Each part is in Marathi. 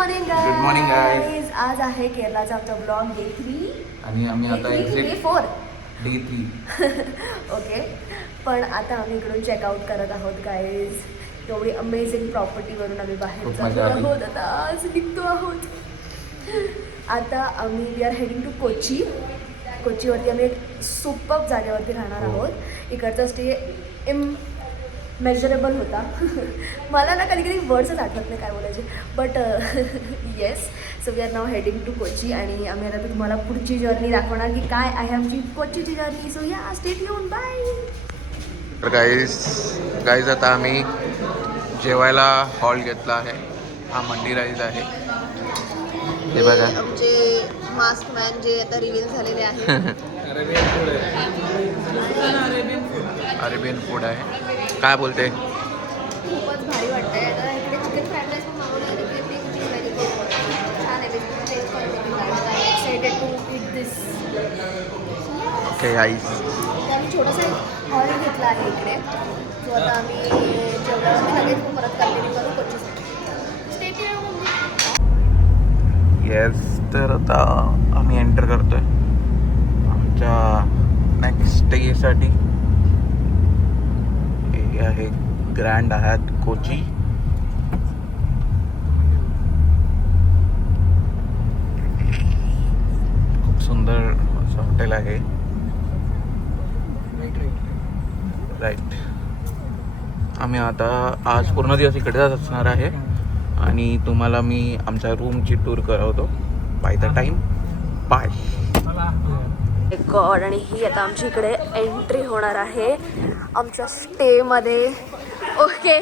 Good morning guys. आज आहे केरलाचा आमचा ब्लॉग डे 3 आणि आम्ही आता डे 4 डे 3. ओके. पण आता आम्ही इकडून चेकआउट करत आहोत गाईज. एवढी अमेझिंग प्रॉपर्टीवरून आम्ही बाहेर खूप जात मजा आली. आहोत. आता आज निघतो आहोत. आता आम्ही we are heading to Kochi. कोचीवरती आम्ही एक सुपर्ब जागेवरती राहणार हो. आहोत. इकडचा स्टे मेजरेबल होता. मला ना कधी कधी वर्ड्सच आठवत नाही काय बोलायचे. But yes, so we are now heading to Kochi. आणि आम्ही आता तुम्हाला पुढची जर्नी दाखवणार की काय आहे आमची कोचीची जर्नी. सो या, स्टे ट्यून. बाय. तर गाईज आता आम्ही जेवायला हॉल घेतला आहे. हा मंडी राईज आहे. हे बघा आमचे मास्क मॅन जे आता रिव्हील झालेले आहेत. अरेबियन फूड आहे. काय बोलते? खूपच भारी वाटतंय. आता इकडे चिकन फ्राईड राईस पण मागवलं. छान आहे. Excited to eat this. Okay guys. आम्ही छोटासा एक हॉल घेतला आहे इकडे. जो आता आम्ही जेवल्यावर लगेच परत कंटिन्यू करू कोचीसाठी. Stay tune. येस, तर आता आम्ही एंटर करतोय आमच्या नेक्स्ट डेसाठी. हे आहे ग्रँड हयात कोची. खूप सुंदर असं हॉटेल आहे. राईट. आम्ही आता आज पूर्ण दिवस इकडेच असणार आहे आणि तुम्हाला मी आमच्या रूमची टूर करवतो by the time. Bye. God. आणि ही आता आमची इकडे एंट्री होणार आहे आमच्या स्टेमध्ये. Okay.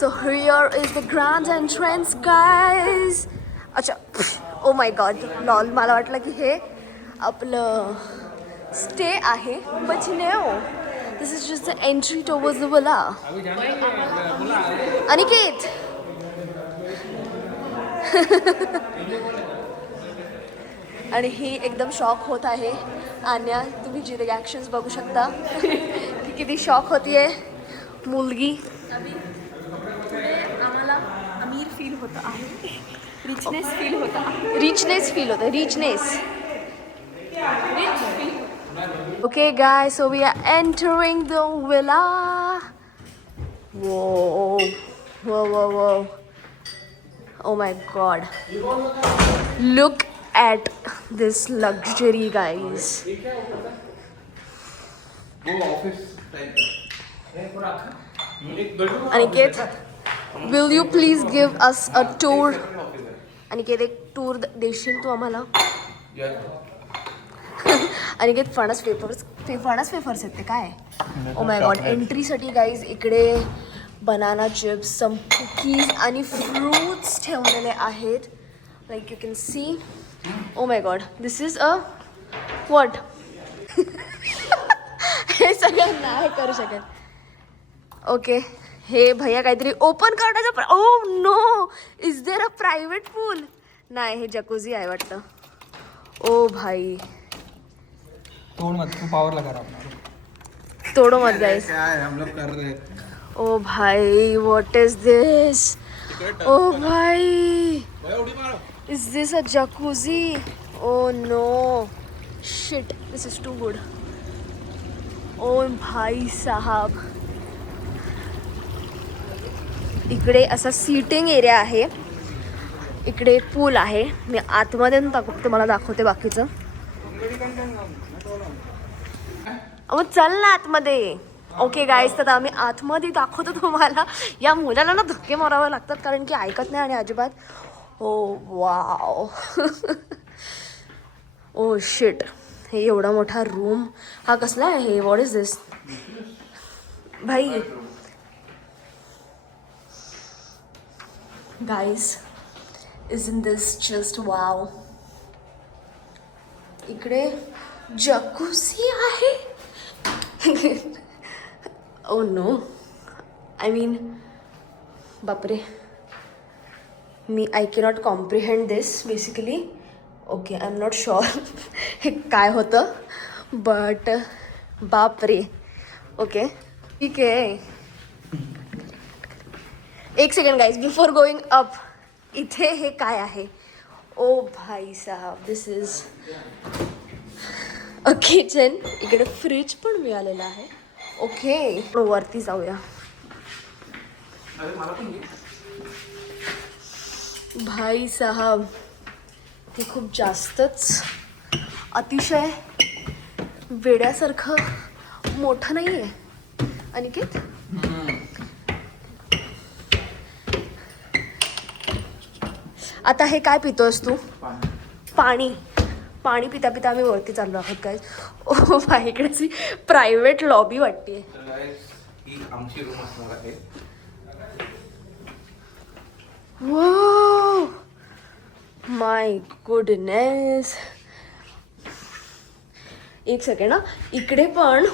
So here is the grand entrance guys. अच्छा. Oh my god, lol. मला वाटलं की हे आपलं स्टे आहे. But no, this is just the entry towards the villa. Aniket. आणि ही एकदम शॉक होत आहे. आन्या, तुम्ही जी रिॲक्शन्स बघू शकता की किती शॉक होतीये मुलगी. आम्हाला अमीर फील होतं आहे. रिचनेस फील होतं. Richness. Okay guy, so we are entering the villa. वो वो वो वो. Oh my god, look at this luxury guys. Aniket, will you please give us a tour? Aniket, एक टूर देशील तू आम्हाला? अनिकेत, फणस वेफर्स आहेत ते काय? Oh my god. एंट्रीसाठी गाईज इकडे बनाना चिप्स, सम कुकीज आणि फ्रूट्स ठेवलेले आहेत. Like you can see. Oh my god, this is a what. हे सगळं नाही करू शकत. ओके. हे भैया काहीतरी ओपन करण्याचं. Oh no, is there a private pool? नाही, हे जकुझी आहे वाटतं. ओ भाई, तोड़ मत, तू पावर लगा रहा तोडो मत गाइस. हम लोग कर रहे हैं. ओ भाई, व्हाट इज दिस? ओ भाई, is this a jacuzzi? Oh no, shit, this is too good. Oh भाई साहब, इकडे असा सीटिंग एरिया आहे. इकडे पूल आहे. मी आतमध्ये तुम्हाला दाखवते बाकीचं. मग चल ना आतमध्ये. ओके गाईज, तर आम्ही आतमध्ये दाखवतो तुम्हाला. या मुलाला ना धक्के मारावे लागतात कारण की ऐकत नाही आणि अजिबात. ओ वाव. ओ शिट, हे एवढा मोठा रूम. हा कसला आहे? व्हॉट इज दिस भाई? Guys, isn't this just wow? इकडे जकुझी आहे. ओ नो, आय मीन, बापरे, मी I cannot comprehend this basically. Okay, I am not sure हे काय होतं, बट बापरे. ओके, ठीक आहे. एक second guys, before going up इथे हे काय आहे? ओ भाई साहब, दिस इज अ किचन. इकडे फ्रीज पण मिळालेला आहे. ओके, वरती जाऊया. भाई साहब, हे खूप जास्तच अतिशय वेड्यासारखं मोठं नाही आहे अनिकेत. आता हे काय पितोस तू? पाणी. पाणी पिता पिता आम्ही वरती चाललो आहोत काय. ओ भाई, इकडे प्रायव्हेट लॉबी वाटते. ही आमची रूम असणार आहे. वाव, माय गुडनेस. एक सेकंड ना, इकडे पण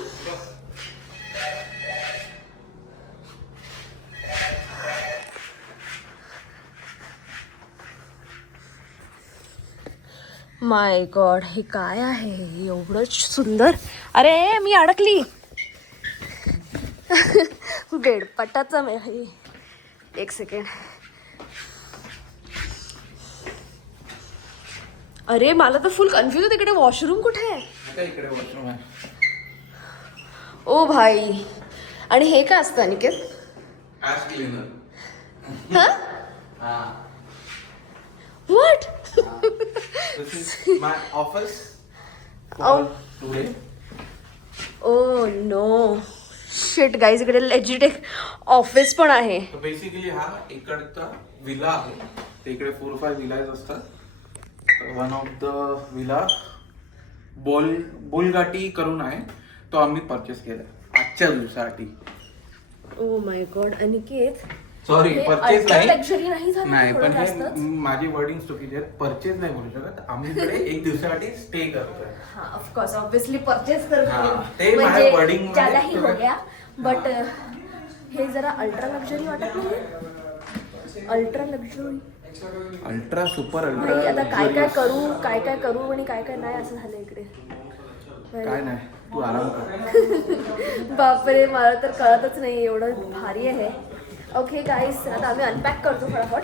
माय गॉड, हे काय आहे एवढं सुंदर. अरे मी अडकली बेडपटाचा हे. एक सेकंड. अरे मला तर फुल कन्फ्युज होते, इकडे वॉशरूम कुठे आहे? इकडे वॉशरूम आहे. ओ भाई, आणि हे काय असतं Aniket? Ash cleaner. What? This is my office for Oh. today. Oh no shit guys, इकडे लेजिट एक ऑफिस पण आहे. So basically हा इकडचा विला आहे. ते इकडे 4-5 विलाज असतात. वन ऑफ द विला बुलगाटी करून आहे, तो आम्ही परचेस केला आजच्या दिवसासाठी. ओ माय गॉड अनिकेत, सॉरी, हे परचेस ultra नाही. luxury नाही झालं नाही, थोडं पण हे जास्तच? माझी वर्डिंग चुकीची आहे. परचेस नाही बोलू शकत. आम्ही इकडे एक दिवसासाठी स्टे करतोय. हाँ ऑफ कोर्स ऑब्वियसली परचेस हाँ, ते करतो माझ्या wording मध्ये ज्यादा ही हो थोडं- गया. बट हे जरा अल्ट्रा लक्झरी वाटत नाही. अल्ट्रा लक्झरी अल्ट्रा सुपर भाई, अल्ट्रा आता काय काय करू, काय काय करू आणि काय काय नाही असं झालं इकडे. काय नाही, तू आराम कर. बापरे, मला तर कळतच नाही, एवढं भारी आहे. ओके गाईस, आता आम्ही अनपॅक करतो फटाफट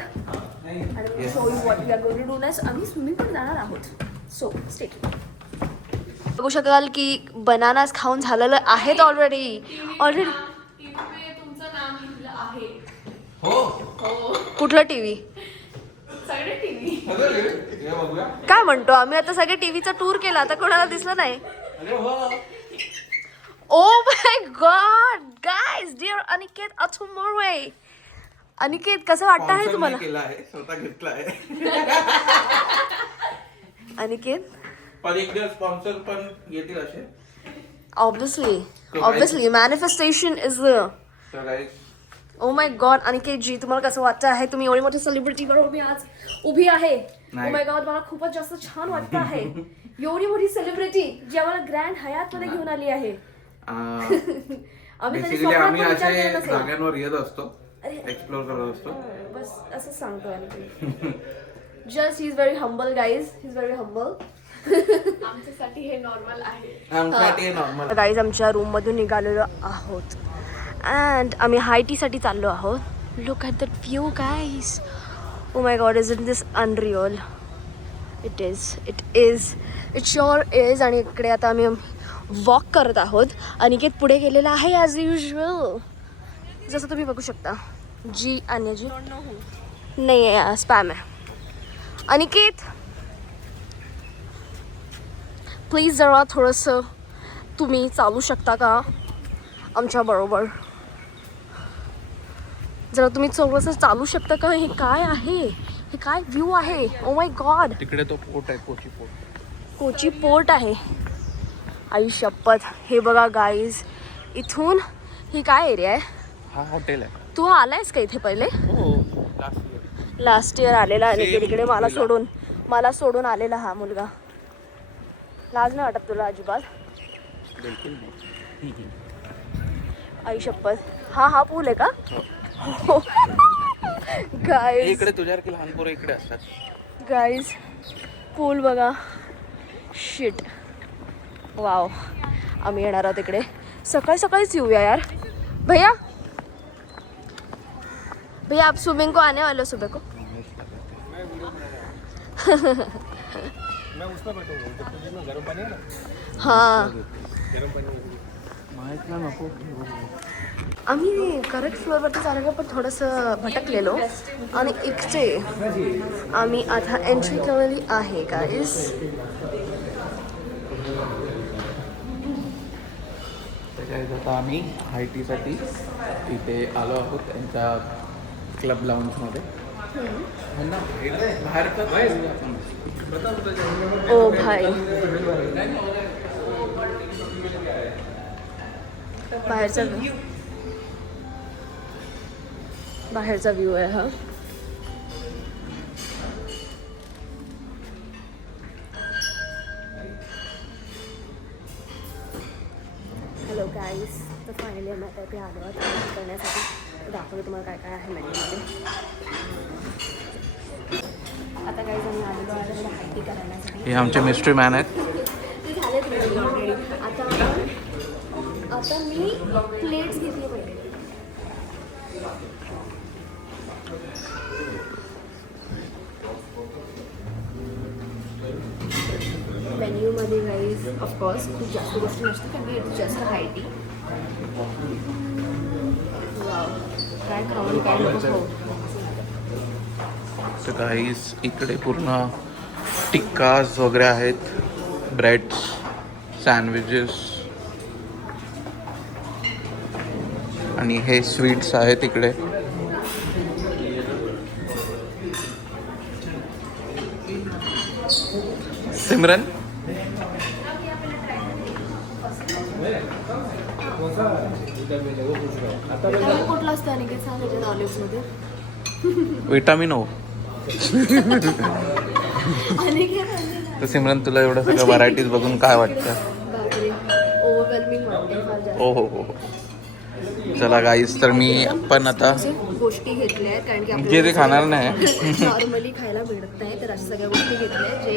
आणि show you what we are going to do next. आम्ही स्विमिंग पण जाणार आहोत, सो स्टे ट्यून्ड. बघू शकाल की बनानास खाऊन झालेलं आहेत ऑलरेडी. तुमचं नाम लिहिलं आहे. हो, कुठलं टीव्ही? सगळे टीव्ही. हे बघूया. काय म्हणतो, आम्ही आता सगळे टीव्हीचा टूर केला, आता कोणाला दिसलं नाही. अरे हो. Oh my god guys, dear Aniket Athumurve. Aniket, कसं वाटतं आहे तुम्हाला? केला आहे, स्वतः घेतला आहे. अनिकेत, पण एकदा स्पॉन्सर पण येतील असे. ऑब्विसली मॅनिफेस्टेशन इज तर गाईस, ओ माय गॉड. अनिकेत जी, तुम्हाला कसं वाटतं आहे? तुम्ही एवढी मोठी सेलिब्रिटी बरोबर मी आज उभी आहे. ओ माय गॉड, मला खूपच जास्त छान वाटतं आहे. एवढी मोठी सेलिब्रिटी जी आम्हाला ग्रँड हयात मध्ये घेऊन आली आहे. आम्ही कधी बेसिकली आम्ही स्वप्नात पण विचार असे केला नसेल. जागांवर येत असतो, अरे. एक्सप्लोर करत असतो. बस असंच सांगतो Aniket. Just he is very humble guys, he is very humble. आमच्यासाठी हे नॉर्मल आहे. आमच्यासाठी नॉर्मल. गाईज, आमच्या रूममधून निघालेलो आहोत अँड आम्ही हाय टीसाठी चाललो आहोत. Look at that view guys. O my God, is in this unreal. It sure is. आणि इकडे आता आम्ही वॉक करत आहोत. अनिकेत पुढे गेलेला आहे ॲज युजल, जसं तुम्ही बघू शकता. जी आणि जी नाही आहे, स्पॅम आहे. अनिकेत प्लीज जरा थोडंसं तुम्ही चालू शकता का आमच्याबरोबर? जरा तुम्ही थोडंसं चालू शकता का? हे काय आहे? हे काय व्ह्यू आहे? ओ माय गॉड. तिकडे तो पोर्ट आहे, कोची पोर्ट. कोची पोर्ट आहे. आई शपथ. हे बघा गाईज, इथून ही काय एरिया आहे? हा हॉटेल आहे. तू आलायस का इथे पहिले? हो, लास्ट इयर. लास्ट इयर आलेला आणि Same तिकडे मला सोडून आलेला हा मुलगा. लाज नाही वाटत तुला अजिबात? बिलकुल नाही. आई शपथ. हा पूल आहे का? हो. गाईज, इकडे तुझ्यासारखी लहान पोरं इकडे असतात. गाईज, पूल बघा. शिट. वाव. आम्ही येणार आहोत इकडे सकाळी सकाळीच येऊया यार. भैया आप स्विमिंग को आने वाले हो सुबह को? हां माहितला नको. आम्ही करेक्ट फ्लोअरवरती चाललो पण थोडंसं भटकलेलो आणि इथे आम्ही आता एंट्री केलेली आहे गाईस. त्याच्यात आता आम्ही हाय टीसाठी इथे आलो आहोत त्यांच्या क्लब लाऊंजमध्ये. ओ भाई बाहेरचा व्ह्यू आहे हा. हॅलो गाईस, तर फायनली आम्ही आता इथे आलो आहोत करण्यासाठी. दाखवलं तुम्हाला काय काय आहे मेन्यूमध्ये. आता गाईस आम्ही आलेलो आहे हायटी करण्यासाठी. हे आमचे मिस्ट्री मॅन आहेत. ते झाले तुम्ही ऑलरेडी. आता मी प्लेट्स घेतली पाहिजे. मेन्यूमध्ये गाईज ऑफकोर्स खूप जास्त गोष्टी नसतात कारण की इट्स जस्ट हाय टी. काय खाऊन काय नको खाऊ. तर काहीच इकडे पूर्ण टिक्काज वगैरे आहेत, ब्रेड्स, सँडविचेस आणि हे स्वीट्स आहेत इकडे. सिमरन कुठला असतं आणि काय सांग त्याच्यात ऑलिव्हमध्ये विटामिन ओ. आणि काय तर सिमरन तुला एवढं सगळं व्हरायटीज बघून काय वाटतं? बापरे ओव्हरवेल्मिंग वाटते फार जास्त. हो हो हो. चला गाईस, तर मी पण आता गोष्टी घेतल्या आहेत कारण की जे ते खाणार नाही. नॉर्मली खायला मिळत नाही, तर अशा सगळ्या गोष्टी घेतल्या आहेत जे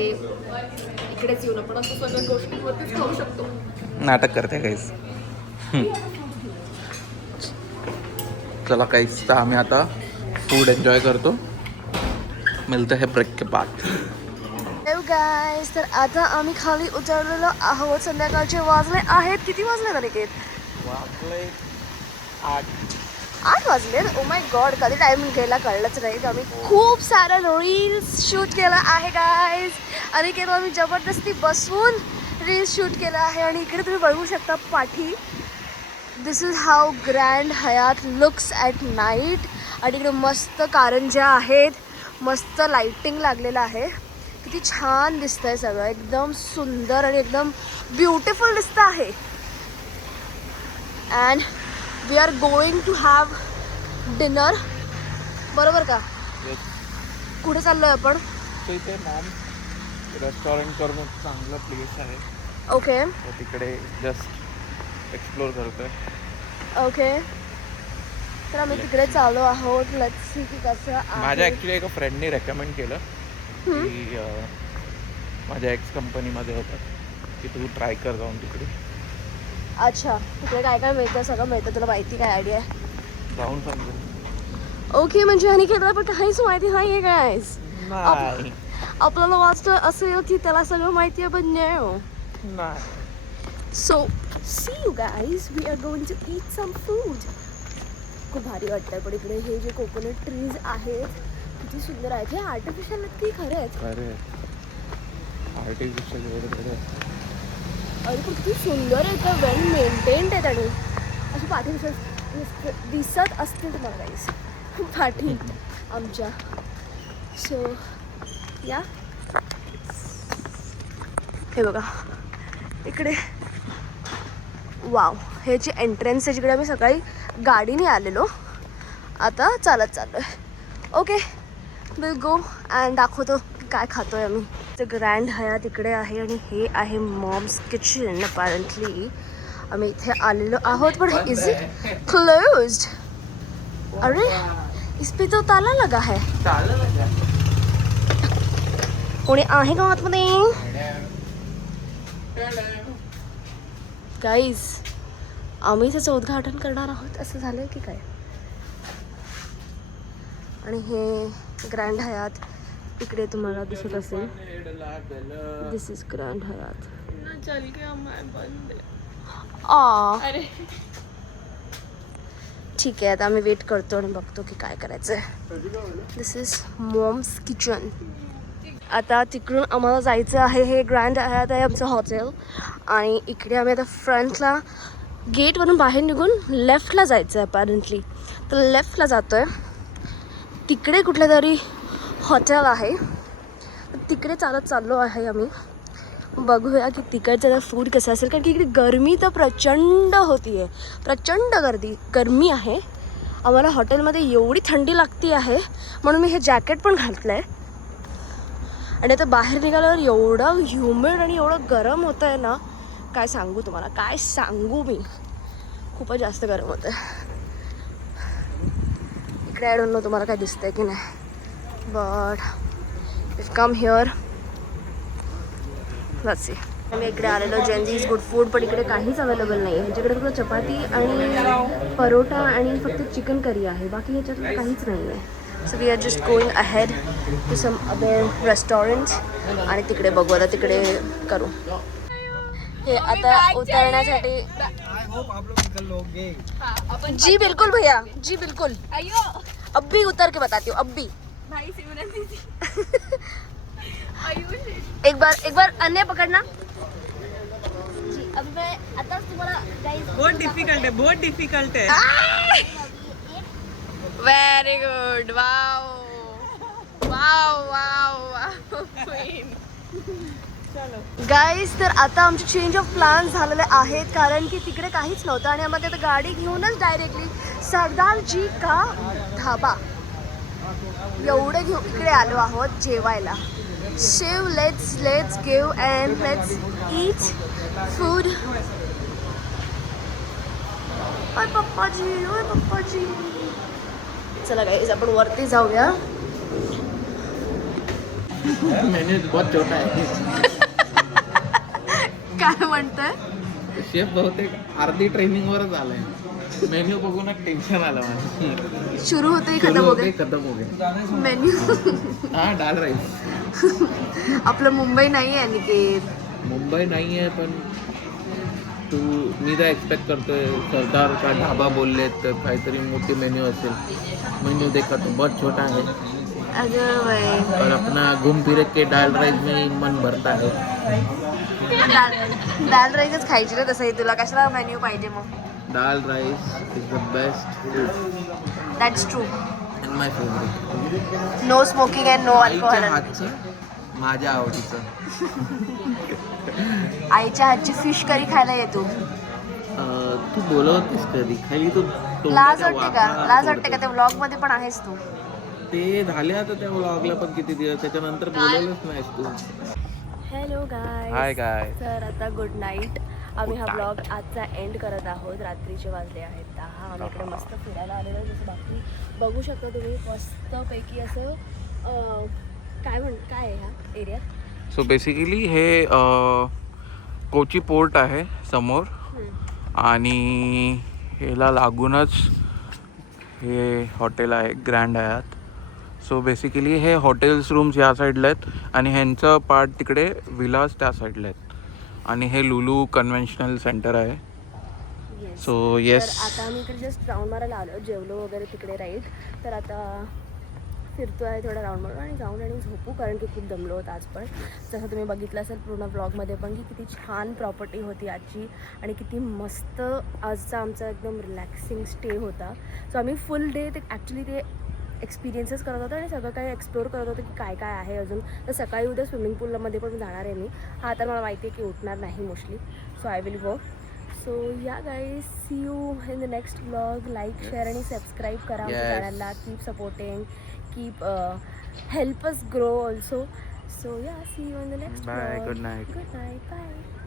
इकडेच येऊन आपण असं सगळ्या गोष्टींवरतीच खाऊ शकतो. नाटक करते गाईस. चला गाईस, तर आम्ही आता फूड एन्जॉय करतो. मिळतं हे ब्रेक के बाद. हॅलो गाईज, तर आता आम्ही खाली उतरलेलो आहोत. संध्याकाळचे वाजले आहेत, किती वाजले अनिकेत? 8 वाजले. ओ माय गॉड, कधी टाइम गेला कळलंच नाही. तर आम्ही खूप सारं रील्स शूट केलं आहे गाईज. अनिकेत आम्ही जबरदस्ती बसून रील्स शूट केलं आहे. आणि इकडे तुम्ही बघू शकता पाठी, this is how Grand Hyatt looks at night. आणि इकडे मस्त कारंज्या आहेत, मस्त लाइटिंग लागलेलं आहे. किती छान दिसतंय सगळं, एकदम सुंदर आणि एकदम ब्युटिफुल दिसतं आहे. And we are going to have dinner, बरोबर का? कुठे चाललोय आपण? इथे मॅम रेस्टॉरंट करून चांगलं प्लेस आहे. ओके तिकडे जस्ट एक्सप्लोर करतोय. ओके, तर आम्ही तिकडे चाललो आहोत. लेट्स सी की कसं आहे. माझ्या ॲक्च्युली एका फ्रेंडने रेकमेंड केलं की माझ्या एक्स कंपनीमध्ये होतात की तू ट्राय कर जाऊन तिकडे. अच्छा, तिकडे काय काय मिळतं? सगळं मिळतं, तुला माहिती काय आयडिया आहे? जाऊन समजेल. ओके, म्हणजे अनिकेतला पण काहीच माहिती नाही आहे गाईज. नाही आपल्याला वाचतं असेल की त्याला सगळं माहिती आहे, पण नाही. So see you guys, we are going to eat some food. खूप भारी वाटतंय. पण इकडे हे जे कोकोनट ट्रीज आहेत किती सुंदर आहेत. हे आर्टिफिशियल आहेत की खरे आहेत? अरे आर्टिफिशियल वगैरे. अरे पण किती सुंदर आहे, तर वेल मेंटेन्ड आहेत. आणि अशी पाठी दिसत असतील तुम्हाला गाईज पाठी आमच्या. सो या, हे बघा इकडे. वाव, हे जे एंट्रन्स आहे जिकडे आम्ही सकाळी गाडीने आलेलो, आता चालत चाललोय. ओके, विल गो अँड दाखवतो काय खातोय आम्ही. तर ग्रँड हयात इकडे आहे आणि हे आहे मॉम्स किचन. अपॅरेंटली आम्ही इथे आलेलो आहोत, पण इज इट क्लोज्ड? अरे इस पे तो ताला लगा है. कोणी आहे का आतमध्ये? गाईज, आम्ही त्याचं उद्घाटन करणार आहोत असं झालंय की काय? आणि हे ग्रँड हयात इकडे तुम्हाला दिसत असेल, दिस इज ग्रँड हयात. ना चल गया मैं बंद है. अरे ठीक आहे, आता आम्ही वेट करतो आणि बघतो की काय करायचं आहे. दिस इज मॉम्स किचन. आता तिकडून आम्हाला जायचं आहे, हे ग्रँड हयात आहे आमचं हॉटेल, आणि इकडे आम्ही आता फ्रंटला गेटवरून बाहेर निघून लेफ्टला जायचं आहे अपॅरेंटली. तर लेफ्टला जातो आहे, तिकडे कुठलं तरी हॉटेल आहे, तिकडे चालत चाललो आहे आम्ही. बघूया की तिकडचं फूड कसं असेल, कारण की इकडे गरमी तर प्रचंड होती आहे, प्रचंड गरमी आहे. आम्हाला हॉटेलमध्ये एवढी थंडी लागती आहे म्हणून मी हे जॅकेट पण घातलं आहे. आणि आता बाहेर निघाल्यावर एवढं ह्युमिड आणि एवढं गरम होतं आहे ना, काय सांगू तुम्हाला, काय सांगू मी, खूपच जास्त गरम होतं आहे. इकडे आय डोंट नो तुम्हाला काय दिसतंय की नाही, but if come here let's see. आम्ही इकडे आलेलो जेनजीज गुड फूड, पण इकडे काहीच अवेलेबल नाही आहे. ह्याच्याकडे फक्त चपाती आणि परोटा आणि फक्त चिकन करी आहे, बाकी ह्याच्यात काहीच नाही आहे. So we are just going ahead to some other restaurant आणि तिकडे बघू, आता तिकडे करू. हे आता उतरण्यासाठी जी बिल्कुल भैया, जी बिल्कुल. अभी उतर के बताती हूँ, अभी. भाई सिमरन दीदी. एक बार अन्य पकडना जी. अब मैं आता तुम्हाला गाइस बहुत डिफिकल्ट है. Very good. Wow wow wow queen. Guys, तर आता आमचे चेंज ऑफ प्लॅन झालेले आहेत, कारण की तिकडे काहीच नव्हतं आणि आम्हाला आता गाडी घेऊनच डायरेक्टली सरदारजी का धाबा एवढे घेऊन इकडे आलो आहोत जेवायला. Shiv, let's give and let's eat food. ओय पप्पाजी. चला गाईज, आपण वरती जाऊया. मेन्यू बहुत छोटा है. काय म्हणतोय? शेफ बहुतेक अर्धी ट्रेनिंगवरच आलाय. मेन्यू बघूनच टेन्शन आलं मला. सुरू होते खतम हो गए खतम हो गए. मेन्यू. हा, डाल राईस. आपलं मुंबई नाही आहे निकेत. मुंबई नाही आहे, पण मी तर एक्सपेक्ट करतोय सरदार का ढाबा बोलले तर काहीतरी मोठी मेन्यू असेल. मेन्यू देखा तो बहुत छोटा है अगं बाई, और अपना घूम फिर के दाल राइस में मन भरता है. दाल राईसच खायची ना, तसंही तुला कशाला मेन्यू पाहिजे मग. Dal rice is the best food that's true. And my favourite. No smoking and no आईच्या अल्कोहोल. हातचं, माझ्या आवडीचं. आईच्या हातची फिश करी खायला येतो. तू बोलवतेस कधी खाली तू लाज वाटते का त्या व्लॉग मध्ये पण आहेस तू. ते झाले आता त्या व्लॉगला पण किती दिवस, त्याच्यानंतर बोलवलंच नाहीस तू. हॅलो गाय. हाय गाय. तर आता गुड नाईट. आम्ही हा ब्लॉग आजचा एंड करत आहोत. रात्रीचे वाजले आहेत 10. आम्ही इकडे मस्त फिरायला आलेलो, जसं बाकी बघू शकता तुम्ही, मस्तपैकी असं काय आहे ह्या एरियात. सो बेसिकली हे कोची पोर्ट आहे समोर, आणि ह्याला लागूनच हे हॉटेल आहे ग्रँड हयात. सो बेसिकली हे हॉटेल्स रूम्स या साईडला आहेत आणि ह्यांचं पार्ट तिकडे विलास त्या साईडला आहेत, आणि हे लुलू कन्व्हेन्शनल सेंटर आहे. सो येस, तर आता आम्ही इकडे जस्ट राऊंड मारायला आलो, जेवलो वगैरे तिकडे राईट. तर आता फिरतो आहे थोडा राऊंड मारून आणि जाऊन आणि झोपू, कारण की खूप दमलो होतं आज. पण जसं तुम्ही बघितलं असेल पूर्ण ब्लॉगमध्ये पण की किती छान प्रॉपर्टी होती आजची आणि किती मस्त आजचा आमचा एकदम रिलॅक्सिंग स्टे होता. सो आम्ही फुल डे ते ॲक्च्युली ते एक्सपिरियन्सेस करत होतो आणि सगळं काही एक्सप्लोर करत होतो की काय काय आहे अजून. तर सकाळी उद्या स्विमिंग पूलमध्ये पण जाणार आहे मी. हा तर मला माहिती आहे की उठणार नाही mostly, so I will go. So ya guys, see you in the next vlog. Like, share आणि सबस्क्राईब करा आमच्या चॅनलला. Keep supporting, keep help us grow also. So yeah, see you in the next vlog. Good night. Bye.